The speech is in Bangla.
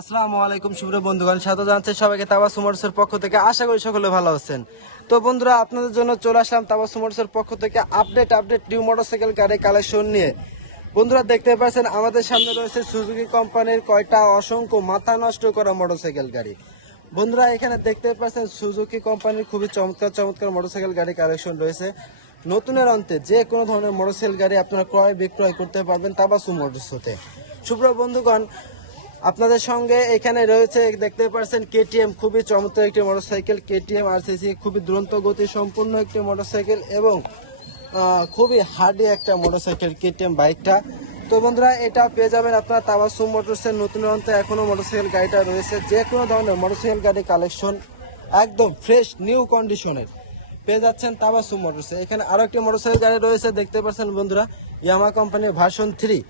আসসালামু আলাইকুম শুভ্র বন্ধুগণ, স্বাগত জানাচ্ছি সবাইকে তাবাসসুম মোটরসের পক্ষ থেকে। আশা করি সকলে ভালো আছেন। তো বন্ধুরা, আপনাদের জন্য চলে আসলাম তাবাসসুম মোটরসের পক্ষ থেকে আপডেট নিউ মোটরসাইকেল গাড়ি কালেকশন নিয়ে। বন্ধুরা, দেখতে পাচ্ছেন আমাদের সামনে রয়েছে সুজুকি কোম্পানির কয়টা অসংখ্য মাথা নষ্ট করা মোটরসাইকেল গাড়ি। বন্ধুরা, এখানে দেখতে পাচ্ছেন সুজুকি কোম্পানির খুবই চমৎকার মোটরসাইকেল গাড়ি কালেকশন রয়েছে। নতুনের অন্তে যে কোনো ধরনের মোটরসাইকেল গাড়ি আপনারা ক্রয় বিক্রয় করতে পারবেন তাবাসসুম মোটরস হতে। শুভ্র বন্ধুগণ, আপনাদের সঙ্গে এখানে রয়েছে দেখতে পাচ্ছেন কেটিএম, খুবই চমৎকার একটি মোটরসাইকেল। কেটিএম আরসিসি খুবই দ্রুত গতি সম্পূর্ণ একটি মোটরসাইকেল এবং খুবই হার্ডি একটা মোটরসাইকেল কেটিএম বাইকটা। তো বন্ধুরা, এটা পেয়ে যাবেন আপনারা তাবাসসুম মোটরসের নতুন অন্তে। এখনো মোটরসাইকেল গাড়িটা রয়েছে, যে কোনো ধরনের মোটরসাইকেল গাড়ি কালেকশন একদম ফ্রেশ নিউ কন্ডিশনের পেয়ে যাচ্ছেন তাবাসসুম মোটরসে। এখানে আরো একটি মোটরসাইকেল গাড়ি রয়েছে দেখতে পাচ্ছেন বন্ধুরা, ইয়ামাহা কোম্পানির ভার্সন 3।